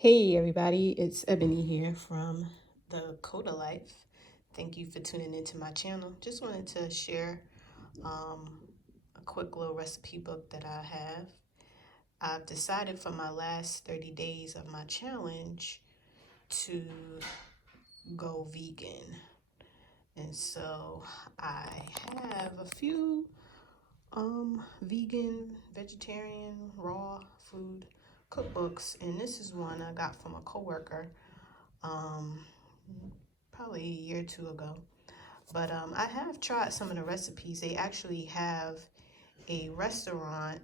Hey everybody, it's Ebony here from TheCOTALife. Thank you for tuning into my channel. Just wanted to share a quick little recipe book that I have. I've decided for my last 30 days of my challenge to go vegan. And so I have a few vegan, vegetarian, raw food cookbooks, and this is one I got from a coworker probably a year or two ago. But I have tried some of the recipes. They actually have a restaurant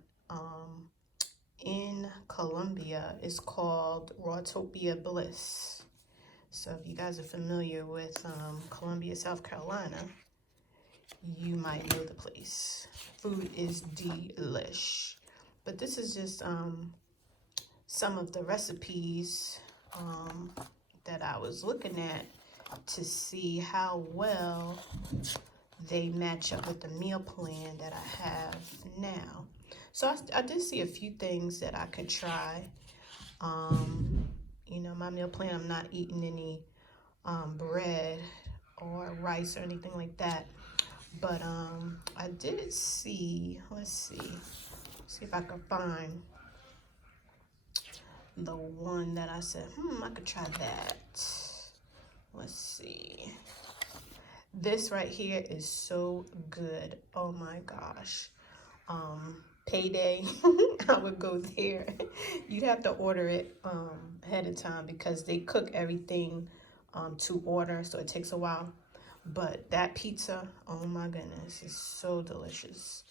in Colombia. It's called Rawtopian Bliss. So if you guys are familiar with Columbia, South Carolina, you might know the place. Food is delish. But this is just some of the recipes that I was looking at to see how well they match up with the meal plan that I have now. So I did see a few things that I could try. You know, my meal plan, I'm not eating any bread or rice or anything like that. But I did see, let's see if I can find the one that I said, I could try that. Let's see. This right here is so good. Oh my gosh. Payday, I would go there. You'd have to order it ahead of time because they cook everything to order, so it takes a while. But that pizza, oh my goodness, is so delicious.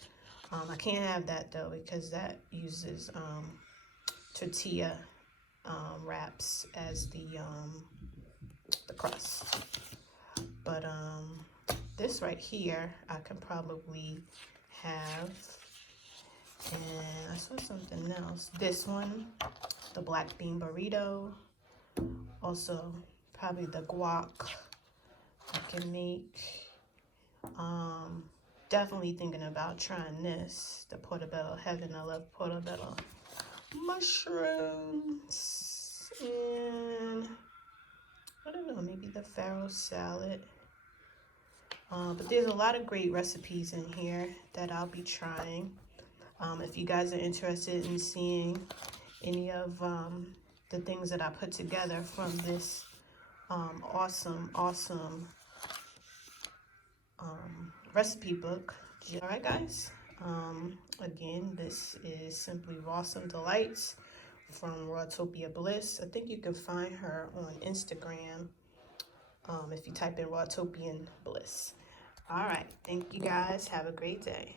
I can't have that though because that uses tortilla wraps as the crust. But this right here I can probably have. And I saw something else. This one, the black bean burrito. Also probably the guac I can make. Definitely thinking about trying this, the portobello heaven. I love portobello mushrooms. And I don't know, maybe the farro salad. But there's a lot of great recipes in here that I'll be trying. If you guys are interested in seeing any of the things that I put together from this awesome recipe book. All right, guys. Again, this is simply Rawsome Delights from Rawtopian Bliss. I think you can find her on Instagram if you type in Rawtopian Bliss. All right. Thank you, guys. Have a great day.